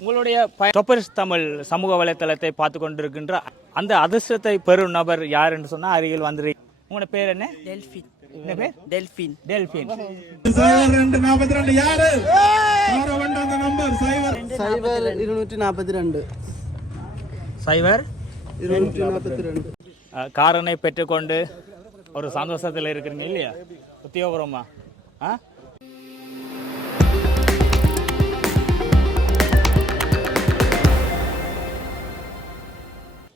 உங்களுடைய டொப்பரிஸ் தமிழ் சமூக வலைத்தளத்தை பார்த்து கொண்டிருக்கின்ற அந்த அதிர்ஷ்டத்தை பெறும் நபர் யார் என்று சொன்னா அருகில் வந்துரு உங்களோட பேர் என்ன? டெல்பின் என்ன பேர்? டெல்பின் டெல்பின் சைபர் ரெண்டு நாற்பத்தி ரெண்டு யாரு? அந்த நம்பர் சைபர் சைபர் இருநூற்றி நாற்பத்தி ரெண்டு. சைவர்? இருநூற்றி நாற்பத்தி ரெண்டு. காரனை பெற்றுக்கொண்டு ஒரு சந்தோஷத்தில் இருக்கிறீங்க இல்லையா? உத்தியோகபுரமா ஆ?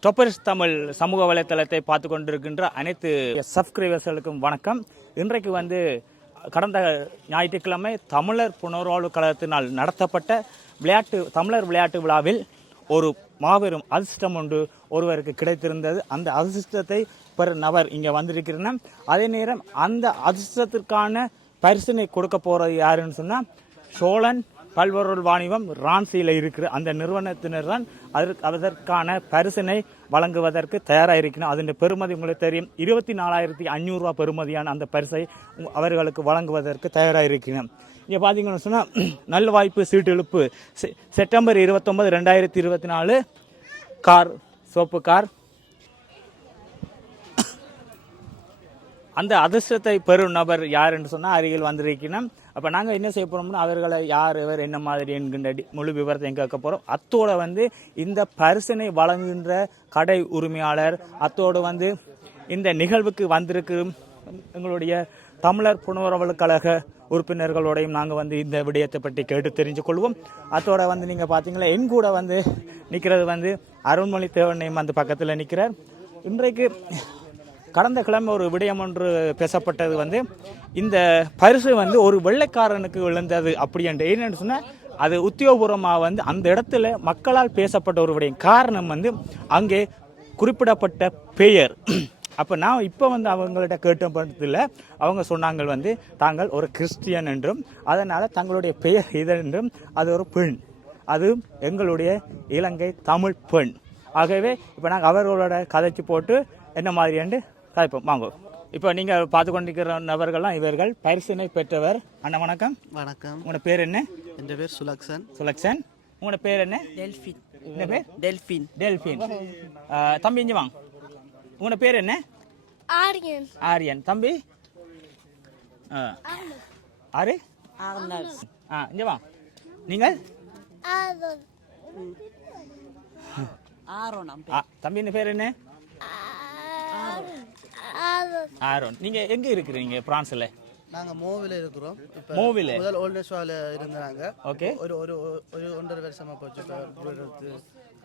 டொப்பரிஸ் தமிழ் சமூக வலைத்தளத்தை பார்த்து கொண்டிருக்கின்ற அனைத்து சப்ஸ்கிரைபர்ஸ்களுக்கும் வணக்கம். இன்றைக்கு வந்து கடந்த ஞாயிற்றுக்கிழமை தமிழர் புனர்வாழ்வு கழகத்தினால் நடத்தப்பட்ட விளையாட்டு தமிழர் விளையாட்டு விழாவில் ஒரு மாபெரும் அதிர்ஷ்டம் ஒன்று ஒருவருக்கு கிடைத்திருந்தது. அந்த அதிர்ஷ்டத்தை பெற நபர் இங்கே வந்திருக்கிறேன் அதே நேரம் அந்த அதிர்ஷ்டத்திற்கான பரிசனை கொடுக்க போகிறது யாருன்னு சொன்னால் சோழன் பல்பொருள் வாணிபம் ரான்சியில் இருக்கிற அந்த நிறுவனத்தினர் தான் அதற்கு அதற்கான பரிசினை வழங்குவதற்கு தயாராக இருக்கணும் அதன் பெருமதி உங்களுக்கு தெரியும். இருபத்தி நாலாயிரத்தி அஞ்சூறுரூவா பெருமதியான அந்த பரிசை அவர்களுக்கு வழங்குவதற்கு தயாராக இருக்கணும் இங்கே பார்த்தீங்கன்னு சொன்னால் நல்ல வாய்ப்பு சீட்டு இழுப்பு. செ- செப்டம்பர் இருபத்தொன்பது ரெண்டாயிரத்தி இருபத்தி நாலு கார் சோப்பு கார் அந்த அதிர்ஷ்டத்தை பெறும் நபர் யார் என்று சொன்னால் அருகில் வந்திருக்கணும். அப்போ நாங்கள் என்ன செய்ய போகிறோம்னா அவர்களை யார் இவர் என்ன மாதிரி என்கின்ற முழு விவரத்தை கேட்க போகிறோம் அத்தோட வந்து இந்த பரிசனை வழங்குகின்ற கடை உரிமையாளர் அத்தோடு வந்து இந்த நிகழ்வுக்கு வந்திருக்கும் எங்களுடைய தமிழர் புனர்வல் கழக உறுப்பினர்களோடையும் நாங்கள் வந்து இந்த விடயத்தை பற்றி கேட்டு தெரிஞ்சு கொள்வோம். அத்தோட வந்து நீங்கள் பார்த்தீங்களா என் கூட வந்து நிற்கிறது வந்து அருண்மொழி தேவனையும் அந்த பக்கத்தில் நிற்கிறார் இன்றைக்கு கடந்த கிழமை ஒரு விடயம் ஒன்று பேசப்பட்டது வந்து இந்த பரிசு வந்து ஒரு வெள்ளைக்காரனுக்கு விழுந்தது அப்படி என்று. என்னன்னு சொன்னால் அது உத்தியோகபூர்வமாக வந்து அந்த இடத்துல மக்களால் பேசப்பட்ட ஒரு விடயம். காரணம் வந்து அங்கே குறிப்பிடப்பட்ட பெயர். அப்போ நான் இப்போ வந்து அவங்கள்ட்ட கேட்ட பட்சத்தில் அவங்க சொன்னாங்க வந்து தாங்கள் ஒரு கிறிஸ்டியன் என்றும் அதனால் தங்களுடைய பெயர் இதென்றும் அது ஒரு பெண். அது எங்களுடைய இலங்கை தமிழ் பெண். ஆகவே இப்போ நாங்கள் அவர்களோட கதைச்சு போட்டு என்ன மாதிரி என்று கதைப்போம் வாங்க. இப்போ நீங்கள் பார்த்து கொண்டிருக்கிற நபர்கள்லாம் இவர்கள். பரிசினை பெற்றவர். அண்ணா வணக்கம். வணக்கம். உங்களோட பேர் என்ன? என் பேர் சுலக்ஷன். சுலக்ஷன். உங்களோட பேர் என்ன? டெல்பின் என்ன பேர்? டெல்பின் ஆ, தம்பி இங்கே வாங்க. உங்களோட பேர் என்ன? ஆரியன். ஆரியன். தம்பி? ஆ. ஆறு ஆ இங்கே வா. நீங்கள்? ஆரோன். ஆரோனம் ஆ, தம்பி என்ன பேர் என்ன? ஆரோன் நீங்கள் எங்கே இருக்கிறீங்க பிரான்ஸில் நாங்கள் மோவில் இருக்கிறோம் இப்போ மூவில முதல் ஓல்டேஸ்வாவில் இருந்தாங்க ஓகே ஒரு ஒரு ஒரு ஒன்றரை வருஷமாக போச்சு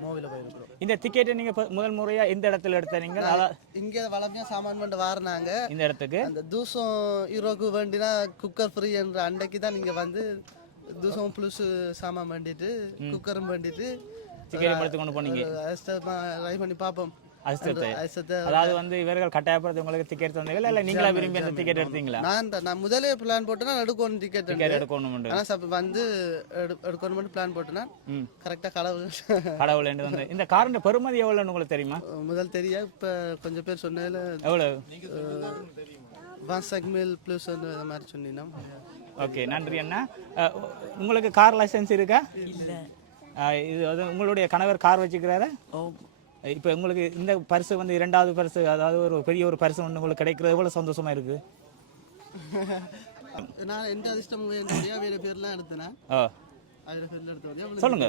மோவில் போயிருக்கிறோம் இந்த டிக்கெட்டை நீங்கள் இப்ப முதல் முறையாக எந்த இடத்துல எடுத்த அதான் இங்கே வளமையாக சாமான் கொண்டு வாரினாங்க இந்த இடத்துக்கு அந்த தூசம் ஹீரோக்கு வேண்டினா குக்கர் ஃப்ரீ என்ற அன்றைக்கு தான் நீங்கள் வந்து தூசம் ப்ளஸ் சாமான் வேண்டிட்டு குக்கரும் வேண்டிட்டு டிக்கெட் எடுத்து கொண்டு போனீங்க ட்ரை பண்ணி பார்ப்போம் அதிர்ஷ்டத்தை அதாவது வந்து இவர்கள் கட்டாயப்படுத்தி உங்களுக்கு டிக்கெட் தந்தீங்களா? இல்லை நீங்களா விரும்பி அந்த டிக்கெட் எடுத்தீங்களா? நான் நான் முதலே பிளான் போட்டு நான் எடுக்கணும் டிக்கெட் டிக்கெட் எடுக்கணும் ஆனால் சப்ப வந்து எடு எடுக்கணும்னு பிளான் போட்டேன்னா ம். கரெக்டாக கடவுள். கடவுள் என்று வந்து. இந்த காரின் பெருமதி எவ்வளோன்னு உங்களுக்கு தெரியுமா? முதல் தெரிய இப்போ கொஞ்சம் பேர் சொன்னதில் எவ்வளோ வாசக் மில் ப்ளஸ் அந்த மாதிரி சொன்னீங்கன்னா. ஓகே நன்றி அண்ணா. உங்களுக்கு கார் லைசன்ஸ் இருக்கா? இல்லை. இது உங்களுடைய கணவர் கார் வச்சுக்கிறாரு? இப்போ உங்களுக்கு இந்த பரிசு வந்து இரண்டாவது பரிசு அதாவது ஒரு பெரிய ஒரு பரிசு ஒன்று உங்களுக்கு கிடைக்கிறது எவ்வளோ சந்தோஷமா இருக்கு? நான் எந்த அதிர்ஷ்டம் வேறு பேர்லாம் எடுத்தேன்? சொல்லுங்க.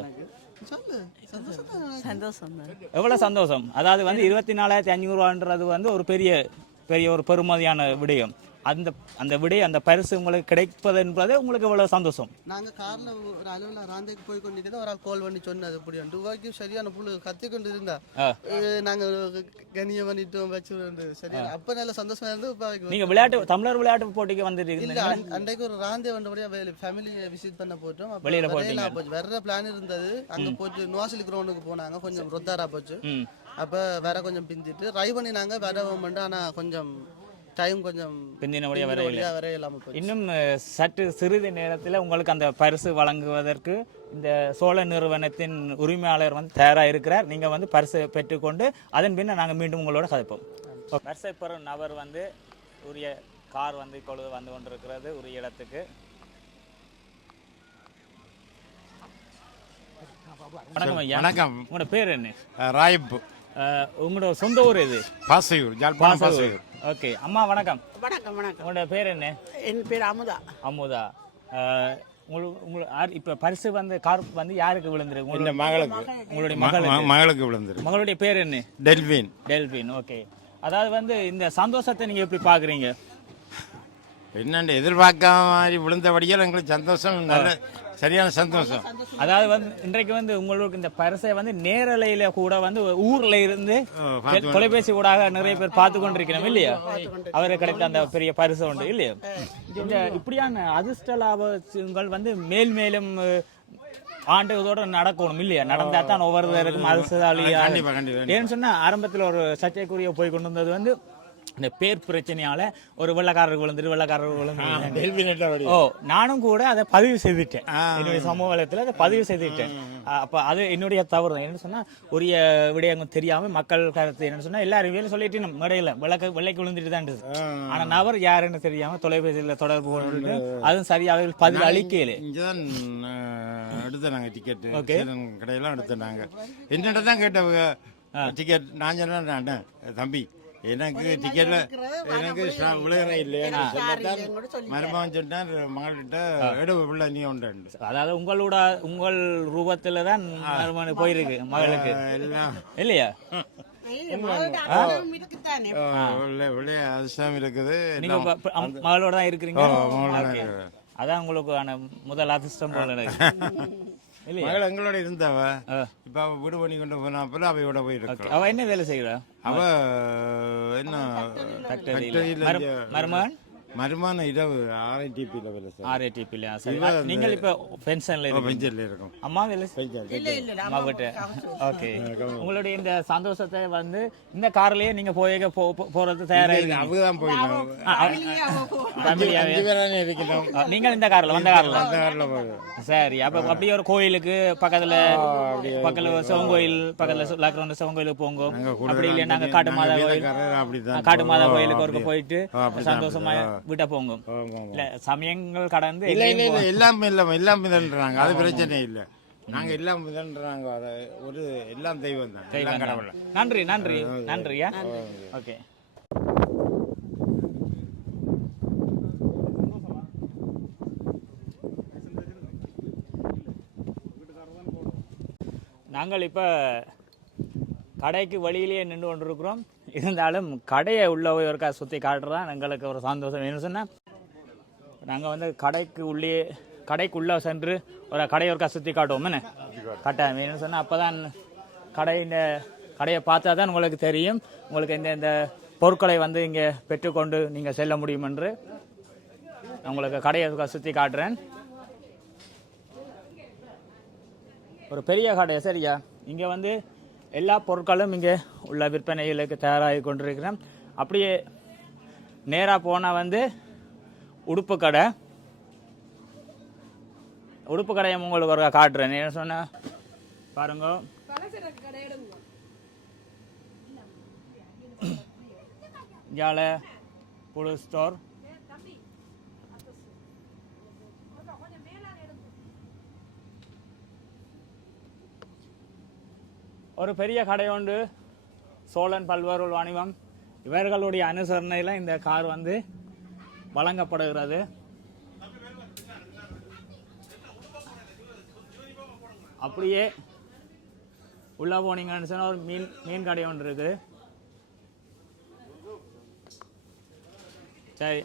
சொல்லு. சந்தோஷம் சந்தோஷம் தான். எவ்வளோ சந்தோஷம்? அதாவது வந்து இருபத்தி நாலாயிரத்தி அஞ்சூறுவான்றது வந்து ஒரு பெரிய பெரிய ஒரு பெருமதியான விடயம். அந்த அந்த விடயம் அந்த பரிசு உங்களுக்கு கிடைப்பது என்பது உங்களுக்கு எவ்வளோ சந்தோஷம். நாங்கள் காரில் ஒரு அளவில் ராந்தைக்கு போய் கொண்டிருக்கோம் ஒரு ஆள் கால் பண்ணி சொன்னது அப்படி ரூபாய்க்கு சரியான புல்லு கத்தி கொண்டு இருந்தா ஆ. நாங்கள் கனியை பண்ணிட்டோம் வச்சு சரியா? அப்போ நல்ல சந்தோஷமா இருந்து இப்போ நீங்க விளையாட்டு தமிழர் விளையாட்டு போட்டிக்கு அன்- அன்றைக்கு ஒரு ராந்தே வந்தபடியா ஃபேமிலியை விசிட் பண்ண போட்டோம் வெளியில போச்சு வர்ற பிளான் இருந்தது. அங்க போச்சு. நுவாசிலி கிரவுண்டுக்கு போனாங்க. கொஞ்சம் ரொத்தாரா போச்சு. அப்ப வேற கொஞ்சம் பிந்திட்டு ட்ரை பண்ணினாங்க வர மட்டும் ஆனா கொஞ்சம் டைம் கொஞ்சம் பிந்தினபடியா வரையில. வழியா வர இல்லாம போச்சு. இன்னும் சற்று சிறிது நேரத்தில் உங்களுக்கு அந்த பரிசு வழங்குவதற்கு இந்த சோழ நிறுவனத்தின் உரிமையாளர் வந்து தயாராக இருக்கிறார். நீங்கள் வந்து பரிசு பெற்றுக்கொண்டு அதன் பின்ன நாங்கள் மீண்டும் உங்களோட கதைப்போம் பரிசை பெறும் நபர் வந்து உரிய கார் வந்து இப்பொழுது வந்து கொண்டிருக்கிறது உரிய இடத்துக்கு. வணக்கம் ஐயா. வணக்கம். உங்களோட பேர் என்ன? ராயப்பு உங்களோட சொந்த ஊர் எது? பாசையூர் ஜாழ்ப்பாணம் பாசையூர். ஓகே அம்மா வணக்கம். வணக்கம் வணக்கம். உங்களோட பேர் என்ன? என் பேர் அமுதா. அமுதா. அஹ், உங்களுக்கு உங்களுக்கு யார் இப்போ பரிசு வந்து கார் வந்து யாருக்கு விழுந்துருக்கு? இந்த உங்களுடைய மகளுக்கு. உங்களுடைய மகளுக்கு. மகளுக்கு விழுந்துரு மகளுடைய பேர் என்ன? Delphine Delphine okay. அதாவது வந்து இந்த சந்தோஷத்தை நீங்க எப்படி பாக்குறீங்க? என்னண்டு எதிர்பார்க்காம மாதிரி விழுந்தபடியால் எங்களுக்கு சந்தோஷம் நல்ல சரியான சந்தோஷம். அதாவது வந்து இன்றைக்கு வந்து உங்களுக்கு இந்த பரிசை வந்து நேரலையில கூட வந்து ஊர்ல இருந்து தொலைபேசி ஊடாக நிறைய பேர் பார்த்து கொண்டிருக்கிறோம் இல்லையா? அவருக்கு கிடைத்த அந்த பெரிய பரிசு உண்டு இல்லையா? இந்த இப்படியான அதிர்ஷ்ட லாபங்கள் வந்து மேல் மேலும் ஆண்டுகளோட நடக்கணும் இல்லையா? நடந்தா தான் அதிர்ஷ்டசாலியா கண்டிப்பா, கண்டிப்பா. ஏன்னு சொன்னா ஆரம்பத்துல ஒரு சர்ச்சைக்குரிய போய் கொண்டு வந்தது வந்து இந்த பேர் பிரச்சனையால ஒரு வெள்ளக்காரருக்கு விழுந்துட்டு வெள்ளக்காரருக்கு விழுந்து. ஓ நானும் கூட அதை பதிவு செய்துட்டேன். என்னுடைய சமூக வலைத்துல அதை பதிவு செய்துட்டேன். அப்ப அது என்னுடைய தவறு தான். என்ன சொன்னா உரிய விடயங்கள் தெரியாம மக்கள் கருத்து என்ன சொன்னா எல்லாரும் வேலை சொல்லிட்டு நம்ம மேடையில. விளக்கு வெள்ளைக்கு விழுந்துட்டு தான் இருந்தது. ஆனா நபர் யாருன்னு தெரியாம தொலைபேசியில தொடர்பு கொண்டு அதுவும் சரியாக பதில் அளிக்கல. இங்கதான் அஹ், எடுத்தோம் நாங்க டிக்கெட் Okay. கடையெல்லாம் எடுத்தோம் நாங்க. என்னட்ட தான் கேட்டவங்க டிக்கெட் நான் சொன்னேன் தம்பி எனக்கு டிக்கெட்ல எனக்கு விழுகிற இல்லையா. மருமகன் சொன்னார் மகள்கிட்ட எடு உள்ள நீ உண்டு அதாவது உங்களோட உங்கள் ரூபத்துல தான் மருமகன் போயிருக்கு மகளுக்கு. இல்லையா? இருக்குது மகளோட தான் இருக்கிறீங்க. அதான் உங்களுக்கு முதல் அதிர்ஷ்டம் போல மகள் எங்களோட இருந்தவ. இப்ப அவ வீடு பண்ணி கொண்டு போனாப்புல அவையோட போய் இருக்கிறோம். அவ என்ன வேலை செய்யறா அவ என்ன ஃபேக்டரியில. மருமான இரவு ஆர்ஐடிபியில் வேலை சரி. இவ அந்த- நீங்கள் இப்ப பென்ஷன்ல இருக்கீங்க. பெஞ்சரில் இருக்கும். அம்மா வேலை அம்மா வீட்டு. ஓகே. உங்களுடைய இந்த சந்தோஷத்தை வந்து இந்த கார்லயே நீங்க போய் போ- போ- போறது தயாரா இருக்கீங்க. அவங்க தான் போயிடும் நீங்கள் இந்த கார்ல வந்த கார்ல. அந்த காரில் போயிடும் சரி அப்ப அப்படியே ஒரு கோயிலுக்கு பக்கத்துல பக்கத்துல சிவன் கோயில் பக்கத்துல லாக்ரவுண்ட் சிவன் கோயிலுக்கு போங்க. அப்படி இல்லையா நாங்க காட்டு மாதா கோயில் காட்டு மாதா கோயிலுக்கு ஒருக்க. போயிட்டு ஆ, அப்படிதான், சந்தோஷமா வீட்டை போங்க. ஆமா, ஆமா. இல்ல சமயங்கள் கடந்து இல்ல இல்ல இல்ல எல்லாமே இல்ல எல்லாம் மிதன்றாங்க அது பிரச்சனை இல்ல. நாங்க எல்லாம் மிதன்றாங்க ஒரு எல்லாம் தெய்வம் தான். எல்லாம் கடவுள். நன்றி நன்றி நன்றியா ஓகே. நாங்கள் இப்போ கடைக்கு வெளியிலேயே நின்று கொண்டிருக்கிறோம். இருந்தாலும் கடையை உள்ள போய் ஒருக்கா சுற்றி காட்டுறதான் எங்களுக்கு ஒரு சந்தோஷம். என்ன சொன்னால் நாங்கள் வந்து கடைக்கு உள்ளே கடைக்குள்ளே சென்று ஒரு கடையை ஒருக்கா சுற்றி காட்டுவோம். என்ன? கட்டாயம். என்ன சொன்னால் அப்போ தான் கடையின் கடையை பார்த்தா தான் உங்களுக்கு தெரியும். உங்களுக்கு இந்த இந்த பொருட்களை வந்து இங்கே பெற்றுக்கொண்டு நீங்கள் செல்ல முடியும் என்று நான் உங்களுக்கு கடையை ஒருக்கா சுற்றி காட்டுறேன். ஒரு பெரிய கடை சரியா? இங்கே வந்து எல்லா பொருட்களும் இங்கே உள்ள விற்பனைகளுக்கு தயாராகி கொண்டிருக்கிறேன். அப்படியே நேராக போனால் வந்து உடுப்பு கடை. உடுப்பு கடையை உங்களுக்கு ஒரு காட்டுறேன். என்ன சொன்ன பாருங்க. ஜால புழு ஸ்டோர். ஒரு பெரிய கடை உண்டு. சோழன் பல்வருள் வாணிபம் இவர்களுடைய அனுசரணையில் இந்த கார் வந்து வழங்கப்படுகிறது. அப்படியே உள்ளே போனீங்கன்னு சொன்னால் ஒரு மீன் மீன் கடை ஒன்று இருக்குது சரி.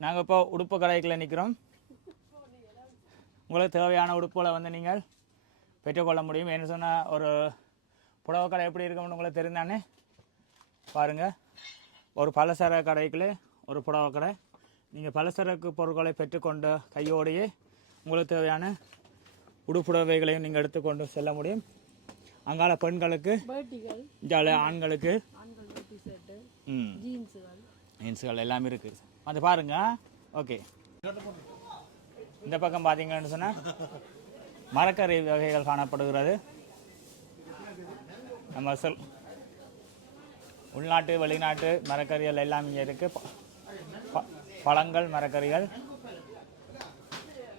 நாங்கள் இப்போ உடுப்பு கடைக்குள்ளே நிற்கிறோம் உங்களுக்கு தேவையான உடுப்புகளை வந்து நீங்கள் பெற்றுக்கொள்ள முடியும். என்ன சொன்னால் ஒரு புடவை கடை எப்படி இருக்கும்னு உங்களுக்கு தெரிந்தானே? பாருங்கள் ஒரு பலசர கடைக்குள்ளே ஒரு புடவை கடை நீங்கள் பலசரக்கு பொருட்களை பெற்றுக்கொண்ட கையோடையே உங்களுக்கு தேவையான உடுப்புடவைகளையும் நீங்கள் எடுத்துக்கொண்டு செல்ல முடியும். அங்கால பெண்களுக்கு இங்கால ஆண்களுக்கு. ஜீன்ஸுகள் எல்லாமே இருக்குது வந்து பாருங்க. ஓகே. இந்த பக்கம் பார்த்தீங்கன்னு சொன்னால் மரக்கறி வகைகள் காணப்படுகிறது. நம்ம சொல் உள்நாட்டு வெளிநாட்டு மரக்கறிகள் எல்லாம் இங்கே இருக்குது பழங்கள் மரக்கறிகள்.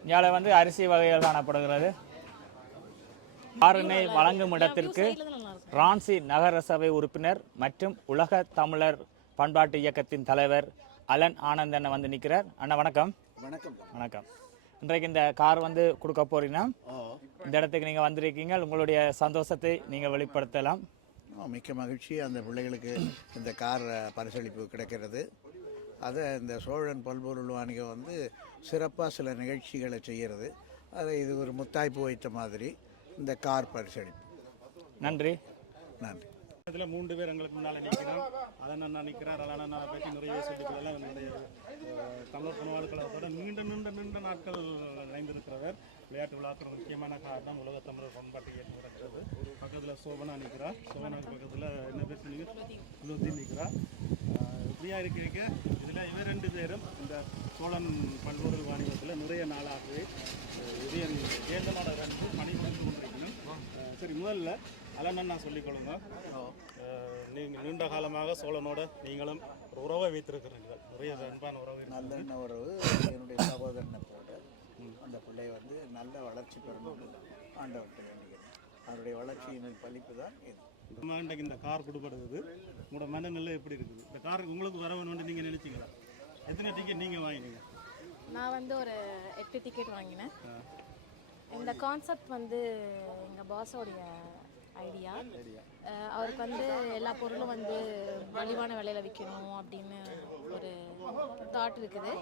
இங்கே வந்து அரிசி வகைகள் காணப்படுகிறது. காரினை வழங்கும் இடத்திற்கு ரான்சி நகர சபை உறுப்பினர் மற்றும் உலக தமிழர் பண்பாட்டு இயக்கத்தின் தலைவர் அலன் ஆனந்தன் வந்து நிற்கிறார். அண்ணா வணக்கம். வணக்கம். வணக்கம். இன்றைக்கு இந்த கார் வந்து கொடுக்க போறீங்கன்னா இந்த இடத்துக்கு நீங்க வந்திருக்கீங்க. உங்களுடைய சந்தோஷத்தை நீங்க வெளிப்படுத்தலாம். மிக்க மகிழ்ச்சி. அந்த பிள்ளைகளுக்கு இந்த கார் பரிசளிப்பு கிடைக்கிறது. அதை இந்த சோழன் பல்பொருள் வாணிகம் வந்து சிறப்பாக சில நிகழ்ச்சிகளை செய்கிறது. அதை இது ஒரு முத்தாய்ப்பு வைத்த மாதிரி இந்த கார் பரிசளிப்பு. நன்றி. நன்றி. இதில் மூன்று பேர் எங்களுக்கு முன்னால் நிற்கிறோம். அதை நான் நிற்கிறார் அதான் நான் பற்றி நிறைய சொல்லிக்கிறதெல்லாம் என்னுடைய தமிழர் பணவாடு கழகத்தோட நீண்ட நீண்ட நீண்ட நாட்கள் இணைந்திருக்கிறவர் விளையாட்டு விழாக்கள் முக்கியமான காரணம் உலக தமிழர் பண்பாட்டு இயக்கம் நடக்கிறது பக்கத்தில் சோபனா நிற்கிறா சோபனாக்கு பக்கத்தில் என்ன பேர் சொன்னீங்க? குலோத்தி நிற்கிறா இப்படியாக இருக்கிறீங்க இதில் இவர் ரெண்டு பேரும் இந்த சோழன் பல்பொருள் வாணிபத்தில் நிறைய நாளாகவே அஹ், இதயம் ஏந்தமான பணி புரிந்து கொண்டிருக்கணும். சரி முதல்ல அலன் நான் சொல்லிக்கொள்ளுங்க அஹ், நீங்க நீண்ட காலமாக சோழனோட நீங்களும் ஒரு உறவை வைத்திருக்கிறீர்கள். நிறைய அன்பான உறவு. நல்லெண்ண உறவு. என்னுடைய சகோதரனத்தோட அந்த பிள்ளை வந்து நல்ல வளர்ச்சி பெறணும் ஆண்டவர்கிட்ட வேண்டிக்கிறேன் அவருடைய வளர்ச்சியின் பழிப்பு தான் இது. இந்த கார் கொடுப்படுது உங்களோட மனநிலை எப்படி இருக்குது? இந்த கார் உங்களுக்கு வர வேணும்னு நீங்கள் நினைச்சீங்களா? எத்தனை டிக்கெட் நீங்கள் வாங்கினீங்க? நான் வந்து ஒரு எட்டு டிக்கெட் வாங்கினேன். இந்த கான்செப்ட் வந்து எங்கள் பாஸோடைய ஐடியா அவருக்கு வந்து எல்லா பொருளும் வந்து மலிவான விலையில் விற்கணும் அப்படின்னு ஒரு தாட் இருக்குது.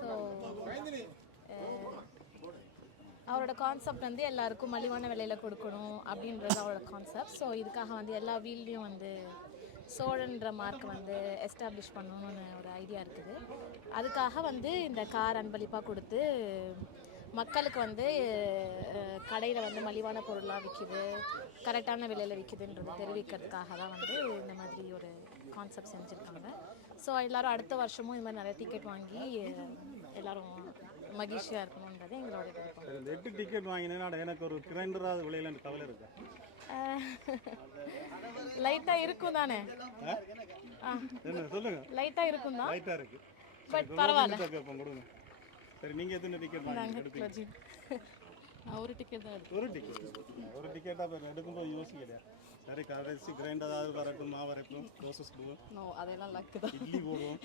ஸோ அவரோட கான்செப்ட் வந்து எல்லாருக்கும் மலிவான விலையில் கொடுக்கணும் அப்படின்றது அவரோட கான்செப்ட் ஸோ இதுக்காக வந்து எல்லா வீல்லையும் வந்து சோழன்ற மார்க் வந்து எஸ்டாப்ளிஷ் பண்ணணும்னு ஒரு ஐடியா இருக்குது. அதுக்காக வந்து இந்த கார் அன்பளிப்பாக கொடுத்து மக்களுக்கு வந்து கடையில் வந்து மலிவான பொருளாக விற்கிது கரெக்டான விலையில் விற்கிதுன்றது தெரிவிக்கிறதுக்காக தான் வந்து இந்த மாதிரி ஒரு கான்செப்ட் செஞ்சுருக்காங்க. ஸோ எல்லாரும் அடுத்த வருஷமும் இந்த மாதிரி நிறைய டிக்கெட் வாங்கி எல்லாரும் மகிழ்ச்சியாக இருக்கணுன்றது எங்களோட எட்டு டிக்கெட் வாங்கினேன்னா எனக்கு ஒரு கிரைண்டராக விலையில் கவலை இருக்கா? லைட்டாக இருக்கும் தானே? சொல்லுங்க. லைட்டாக இருக்கும் தான். ரைட்டாக இருக்கு. பட் பரவாயில்ல. சரி நீங்கள் எத்தனை டிக்கெட் வாங்கி நான் ஒரு டிக்கெட் தான் ஒரு டிக்கெட் ஒரு டிக்கெட்டாக போய் எடுக்கும்போது யோசிக்கலையா? சரி கடைசி கிரைண்ட் ஏதாவது வரட்டும் மாவு வரட்டும் தோசை சுடுவோம் நோ அதெல்லாம் லக்கு தான். இட்லி போடுவோம்.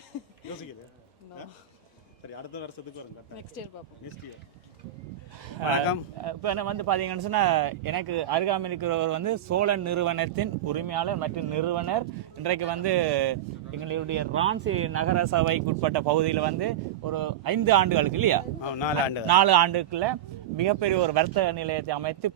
யோசிக்கலையா? சரி அடுத்த வருஷத்துக்கு வரும் நெக்ஸ்ட் இயர் பார்ப்போம். நெக்ஸ்ட் இயர் வணக்கம். இப்போ என்ன வந்து பார்த்தீங்கன்னு சொன்னால் எனக்கு அருகாமையில் இருக்கிறவர் வந்து சோழன் நிறுவனத்தின் உரிமையாளர் மற்றும் நிறுவனர். இன்றைக்கு வந்து எங்களுடைய ரான்சி நகர சபைக்கு உட்பட்ட பகுதியில் வந்து ஒரு ஐந்து ஆண்டுகளுக்கு இல்லையா? நாலு ஆண்டு. நாலு ஆண்டுக்குள்ள மிகப்பெரிய ஒரு வர்த்தக நிலையத்தை அமைத்து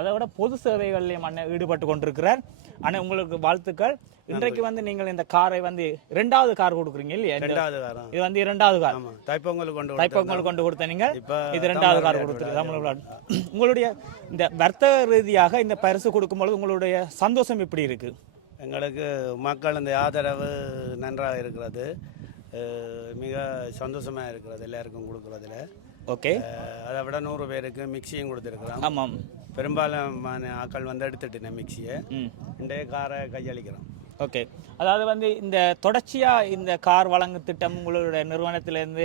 அதை விட பொது சேவைகளிலும் அண்ணன் ஈடுபட்டு கொண்டிருக்கிறார். அண்ணன் உங்களுக்கு வாழ்த்துக்கள். இன்றைக்கு வந்து நீங்கள் இந்த காரை வந்து இரண்டாவது கார் கொடுக்குறீங்க இல்லையா? இந்த- ரெண்டாவது காரம் இது வந்து இரண்டாவது கார். தைப்பொங்கல் கொண்டு தைப்பொங்கல் கொண்டு கொடுத்த இப்ப இது ரெண்டாவது தமிழர் கார் விளையாட்டு கொடுத்துரு விழா. தமிழ் விளையாட்டு உங்களுடைய இந்த வர்த்தக ரீதியாக இந்த பரிசு கொடுக்கும்பொழுது உங்களுடைய சந்தோஷம் எப்படி இருக்கு? எங்களுக்கு மக்கள் இந்த ஆதரவு நன்றாக இருக்கிறது. மிக சந்தோஷமாக இருக்கிறது எல்லாருக்கும் கொடுக்குறதுல. ஓகே. அதை விட நூறு பேருக்கு மிக்சியும் கொடுத்துருக்குறோம். ஆமாம். பெரும்பாலான ஆட்கள் வந்து எடுத்துட்டேன் மிக்சியை. இன்றைய காரை கையளிக்கிறோம். ஓகே அதாவது வந்து இந்த தொடர்ச்சியா இந்த கார் வழங்கு திட்டம் உங்களுடைய நிறுவனத்திலிருந்து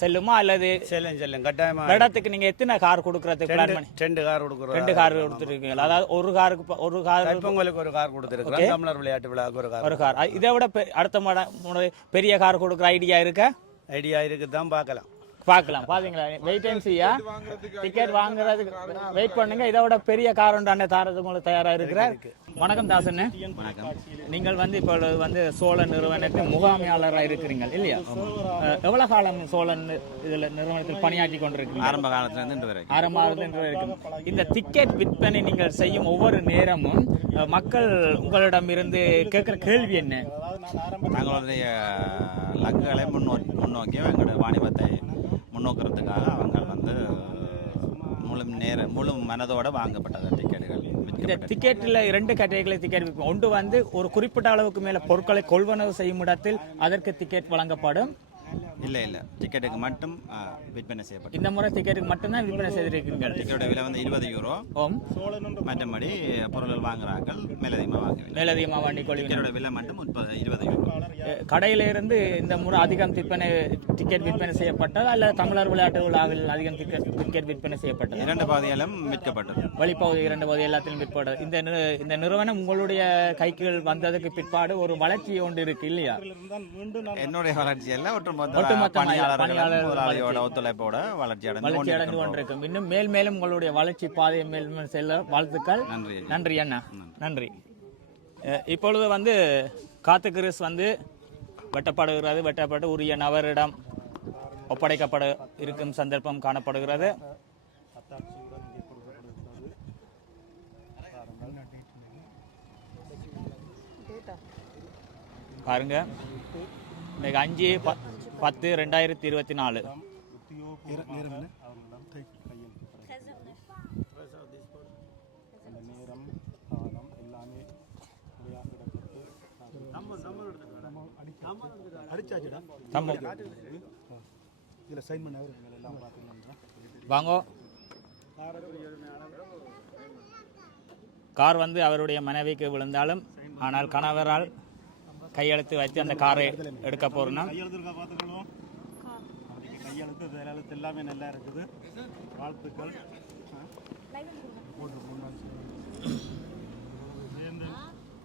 செல்லுமா அல்லது செல்லும் செல்லும். கட்டாயமாக வருடத்துக்கு நீங்க எத்தனை கார் கொடுக்கறதுக்கு பிளான் பண்ணி ரெண்டு கார் கொடுக்குறோம். ரெண்டு கார் கொடுத்துருக்கீங்களா? அதாவது ஒரு காருக்கு ஒரு கார் தைப்பொங்கலுக்கு ஒரு கார் கொடுத்துருக்குறோம். தமிழர் விளையாட்டு விழாவுக்கு ஒரு கார் ஒரு கார். இதை விட அடுத்த பெரிய கார் கொடுக்குற ஐடியா இருக்கா? ஐடியா இருக்குது தான் பார்க்கலாம். பார்க்கலாம். பாத்தீங்களா? வெயிட் அண்ட் சீயா டிக்கெட் வாங்குறதுக்கு வெயிட் பண்ணுங்க. இதை விட பெரிய கார் ஒன்று தாரது உங்களுக்கு தயாரா இருக்கிறார். வணக்கம் தாசன் நீங்கள் வந்து இப்போ வந்து சோழ நிறுவனத்தின் முகாமையாளராக இருக்கிறீங்க இல்லையா? எவ்வளவு காலம் சோழன் இதுல நிறுவனத்தில் பணியாற்றி கொண்டிருக்கீங்க ஆரம்ப காலத்துல இருந்து இன்று வரைக்கும். ஆரம்பமானது என்று இருக்கும் இந்த டிக்கெட் விற்பனை நீங்கள் செய்யும் ஒவ்வொரு நேரமும் மக்கள் உங்களிடம் இருந்து கேட்கிற கேள்வி என்ன? தங்களுடைய லக்குகளை முன்னோக்கி முன்னோக்கி எங்களுடைய வாணிபத்தை முன்னோக்கிறதுக்காக அவங்க வந்து முழு நேர முழு மனதோட வாங்கப்பட்டது டிக்கெட்டுகள் இந்த. டிக்கெட்டில் இரண்டு கேட்டகரிகளை டிக்கெட் விற்போம் ஒன்று வந்து ஒரு குறிப்பிட்ட அளவுக்கு மேல பொருட்களை கொள்வனவு செய்யும் இடத்தில் அதற்கு டிக்கெட் வழங்கப்படும். இல்லை இல்லை. டிக்கெட்டுக்கு மட்டும் விற்பனை செய்யப்பட்டது இந்த முறை டிக்கெட்டுக்கு மட்டும்தான் விற்பனை செய்திருக்கிறீர்கள். டிக்கெட்டோட விலை வந்து இருபது யூரோ ஓம். மற்றபடி பொருள்கள் வாங்குறார்கள் மேலதிகமாக வாங்க மேலதிகமாக வண்டி டிக்கெட்டோட விலை மட்டும் முப்பது இருபது யூரோ அஹ், கடையில இருந்து இந்த முறை அதிகம் விற்பனை டிக்கெட் விற்பனை செய்யப்பட்டதா? அல்ல தமிழர் விளையாட்டு விழாவில் அதிகம் டிக்கெட் விற்பனை செய்யப்பட்டது? இரண்டு பாதையிலும் விற்கப்பட்டது. வழிப்பகுதி இரண்டு பகுதி எல்லாத்திலும் பிற்பாடு இந்த இந்த நிறுவனம் உங்களுடைய கைக்கு வந்ததுக்கு பிற்பாடு ஒரு வளர்ச்சி ஒன்று இருக்கு இல்லையா? என்னுடைய வளர்ச்சி எல்லாம் ஒட்டுமொத்த பணியாளர். ஒத்துழைப்போட வளர்ச்சி வளர்ச்சி அடைந்து. கொண்டிருக்கும். இன்னும் மேல் மேலும் உங்களுடைய வளர்ச்சி பாதையை மேல் செல்ல வாழ்த்துக்கள். நன்றி. நன்றி அண்ணா. நன்றி. இப்பொழுது வந்து காத்து கிறிஸ் வந்து வெட்டப்படுகிறது வெட்டப்பட்டு உரிய நபரிடம் ஒப்படைக்கப்பட இருக்கும் சந்தர்ப்பம் காணப்படுகிறது. பாருங்க. இன்னைக்கு அஞ்சு பத்து ரெண்டாயிரத்தி இருபத்தி நாலு உத்தியோகபூர்வமாக அவர்களிடம் கையெழுத்து அந்த நேரம் காலம் எல்லாமே முறையாக தம்பம் இதில் சைன் பண்ண எல்லாம் பார்த்தீங்கன்னா வாங்கோ. கார் வந்து அவருடைய மனைவிக்கு விழுந்தாலும் ஆனால் கணவரால் கையெழுத்து வைத்து அந்த காரை எடுக்க போறோம்னா கையெழுத்து கையெழுத்து எல்லாமே நல்லா இருக்குது. வாழ்த்துக்கள்.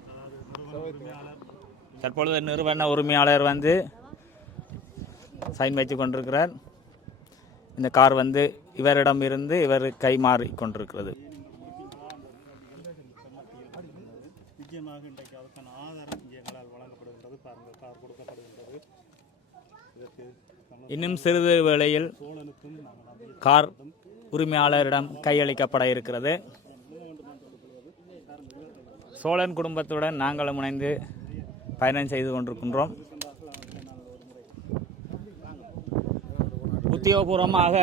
அதாவது நிறுவன உரிமையாளர். தற்பொழுது நிறுவன உரிமையாளர் வந்து சைன் வைத்து கொண்டிருக்கிறார் இந்த கார் வந்து இவரிடம் இருந்து இவர் கை மாறி கொண்டிருக்கிறது. நிச்சயமாக இன்றைக்கு அதற்கான ஆதாரம் இங்கே எங்களால் வழங்கப்படுகின்றது. பாருங்கள் கார் கொடுக்கப்படுகின்றது. இதற்கு தமிழ் இன்னும் சிறிது வேளையில் கார் உரிமையாளரிடம் கையளிக்கப்பட இருக்கிறது. சோழன் குடும்பத்துடன் நாங்களும் இணைந்து பயணம் செய்து கொண்டிருக்கின்றோம். உத்தியோகபூர்வமாக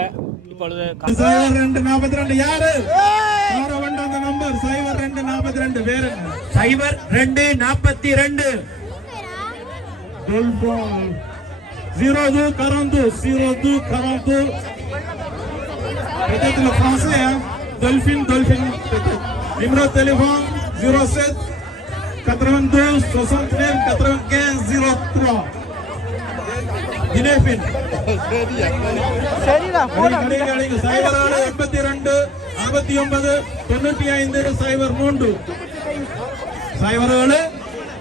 இப்பொழுது சைவர் ரெண்டு நாற்பத்தி ரெண்டு யாரு அந்த நம்பர் சைபர் ரெண்டு நாற்பத்தி ரெண்டு வேறு. சைபர் ரெண்டு நாற்பத்தி ரெண்டு ஜீரோ து quarante ஜீரோ து quarante peut-être le français hein Dolphin Dolphin peut-être numéro de téléphone 07 82 69 95 03 Dinefin சரிடா சைபர் ஆறு எண்பத்தி ரெண்டு அறுபத்தி ஒன்பது தொண்ணூத்தி ஐந்து சைபர் மூன்று சைபர் ஏழு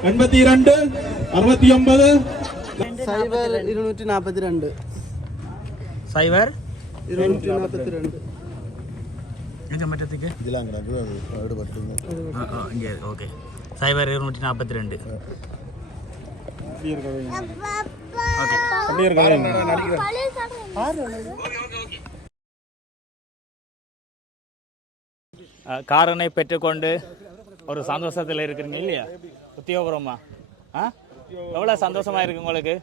எண்பத்தி இரண்டு அறுபத்தி ஒன்பது சைபர் இருநூற்றி நாற்பத்தி ரெண்டு சைவர் இருநூற்றி நாற்பத்தி ரெண்டு எங்க மட்டத்துக்கு இங்கே ஓகே சைபர் இருநூற்றி நாற்பத்தி ரெண்டு காரனை பெற்றுக்கொண்டு ஒரு சந்தோஷத்தில் இருக்கிறீங்க இல்லையா? உத்தியோகபுரமா? ஆ? எவ்வளோ சந்தோஷமா இருக்கு உங்களுக்கு?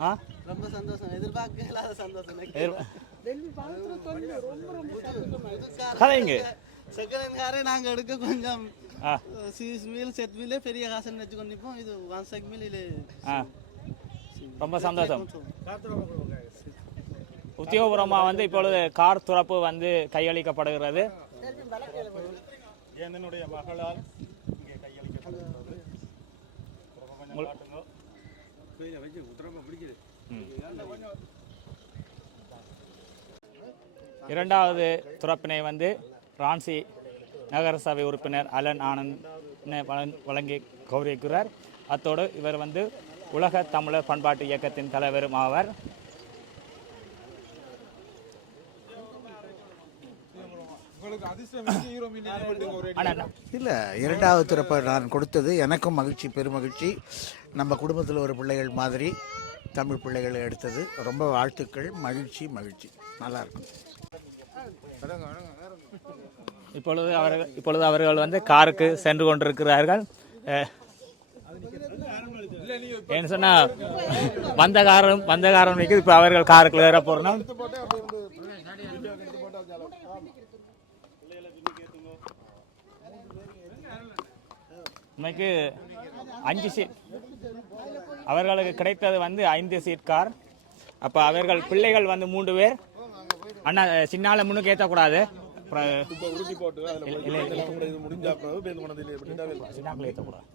ஆ? ரொம்ப சந்தோஷம் எதிர்பார்க்க இல்லாத சந்தோஷம். கதைங்க செகண்ட் ஹேண்ட் காரே நாங்க எடுக்க கொஞ்சம் சீஸ் மீல் செட் மீலே பெரிய காசுன்னு வச்சுக்கொண்டு நிற்போம் இது ஒன் செக் மீல் இது ஆ. ரொம்ப சந்தோஷம். உத்தியோகபூர்வமாக வந்து இப்பொழுது கார் துறப்பு வந்து கையளிக்கப்படுகிறது. என்னுடைய மகளால் இங்கே கையளிக்கப்படுகிறது. கொஞ்சம் காட்டுங்க. இரண்டாவது துறப்பினை வந்து ரான்சி நகரசபை உறுப்பினர் அலன் ஆனந்த் வழங்- வழங்கி கௌரவிக்கிறார் அத்தோடு இவர் வந்து உலக தமிழர் பண்பாட்டு இயக்கத்தின் தலைவரும் ஆவார். அண்ணா இல்லை இரண்டாவது திறப்பை நான் கொடுத்தது எனக்கும் மகிழ்ச்சி பெருமகிழ்ச்சி. நம்ம குடும்பத்தில் ஒரு பிள்ளைகள் மாதிரி தமிழ் பிள்ளைகளை எடுத்தது. ரொம்ப வாழ்த்துக்கள் மகிழ்ச்சி மகிழ்ச்சி. நல்லா இருக்கும். இப்பொழுது அவர்கள் இப்பொழுது அவர்கள் வந்து காருக்கு சென்று கொண்டிருக்கிறார்கள். அஹ், ஏன்னு சொன்னால் வந்த காரம் வந்த காரம் நிற்குது இப்போ அவர்கள் காருக்குள்ள ஏற போகிறோம் இன்னைக்கு அஞ்சு சீட் அவர்களுக்கு கிடைத்தது வந்து ஐந்து சீட் கார். அப்போ அவர்கள் பிள்ளைகள் வந்து மூன்று பேர். அண்ணா சின்னால முன்னுக்கு ஏற்றக்கூடாது ஏற்றக்கூடாது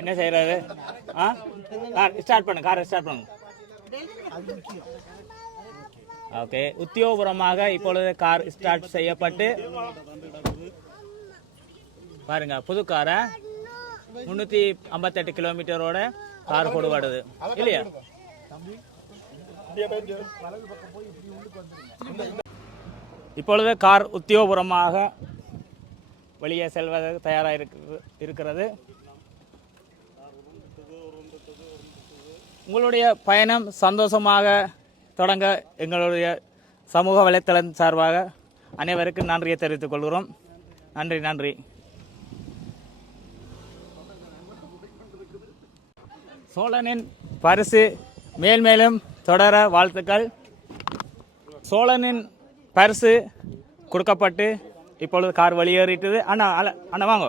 என்ன செய்யறாரு ஆ? கார் ஸ்டார்ட் பண்ணு காரை ஸ்டார்ட் பண்ணுங்க ஓகே உத்தியோகபூர்வமாக இப்பொழுது கார் ஸ்டார்ட் செய்யப்பட்டு பாருங்க புது காரை? முன்னூத்தி ஐம்பத்தெட்டு கிலோமீட்டரோட கார் கொடுபடுது இல்லையா? இப்பொழுது கார் உத்தியோகபுரமாக வெளியே செல்வதற்கு தயாராக இருக்கிறது இருக்கிறது. உங்களுடைய பயணம் சந்தோஷமாக தொடங்க எங்களுடைய சமூக வலைத்தளம் சார்பாக அனைவருக்கும் நன்றியை தெரிவித்துக் கொள்கிறோம். நன்றி நன்றி. சோழனின் பரிசு மேல்மேலும் தொடர வாழ்த்துக்கள். சோழனின் பரிசு கொடுக்கப்பட்டு இப்பொழுது கார் வெளியேறிட்டது. அண்ணா அல அண்ணா வாங்க.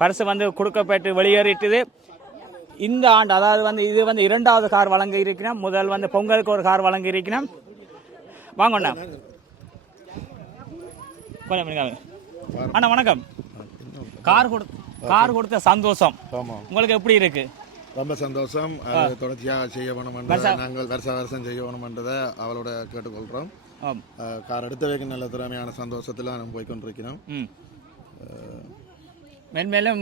பரிசு வந்து கொடுக்கப்பட்டு வெளியேறிட்டது. இந்த ஆண்டு அதாவது வந்து இது வந்து இரண்டாவது கார் வழங்க இருக்கிறோம். முதல் வந்து பொங்கலுக்கு ஒரு கார் வழங்க இருக்கிறோம். வாங்க அண்ணா. கொஞ்சம் அண்ணா வணக்கம். கார் கொடு கார் கொடுத்த சந்தோஷம். உங்களுக்கு எப்படி இருக்கு? ரொம்ப சந்தோஷம். அது தொடர்ச்சியாக செய்ய வேணுமென்றதை நாங்கள் வருஷ வருஷம் செய்ய வேணுமென்றதை அவளோட கேட்டுக்கொள்கிறோம் கார் எடுத்த வைக்க நல்ல திறமையான சந்தோஷத்தில் நம்ம போய்க்கொண்டிருக்கிறோம் ம். மென்மேலும்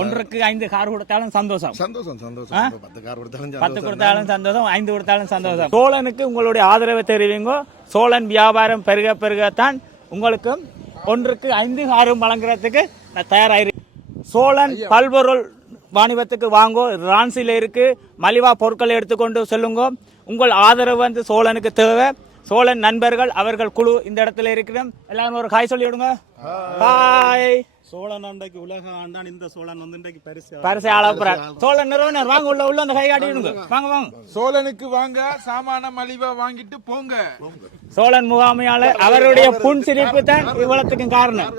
ஒன்றுக்கு ஐந்து கார் கொடுத்தாலும் சந்தோஷம். சந்தோஷம் சந்தோஷம். பத்து கார் கொடுத்தாலும் பத்து கொடுத்தாலும் சந்தோஷம் ஐந்து கொடுத்தாலும் சந்தோஷம். சோழனுக்கு உங்களுடைய ஆதரவை தெரிவிங்க. சோழன் வியாபாரம் பெருக பெருகத்தான் உங்களுக்கும் ஒன்றுக்கு ஐந்து காரும் வழங்குறதுக்கு நான் தயாராயிரு சோழன் பல்பொருள் வாணிபத்துக்கு வாங்கோ. ரான்சில இருக்கு. மலிவா பொருட்களை எடுத்துக்கொண்டு செல்லுங்க. உங்கள் ஆதரவு வந்து சோழனுக்கு தேவை. சோழன் நண்பர்கள் அவர்கள் குழு இந்த இடத்துல இருக்கிறோம் எல்லாரும் ஒரு காய் சொல்லி விடுங்க பாய் சோழன் அண்டைக்கு உலக ஆண்டான். இந்த சோழன் வந்து இன்றைக்கு பரிசு பரிசை அளப்புறார் சோழன் நிறுவனர் வாங்க உள்ள உள்ள அந்த கை காட்டி விடுங்க. வாங்க. வாங்க சோழனுக்கு வாங்க சாமான மலிவா வாங்கிட்டு போங்க. சோழன் முகாமையாளர் அவருடைய புன் சிரிப்பு தான் இவ்வளத்துக்கும் காரணம்.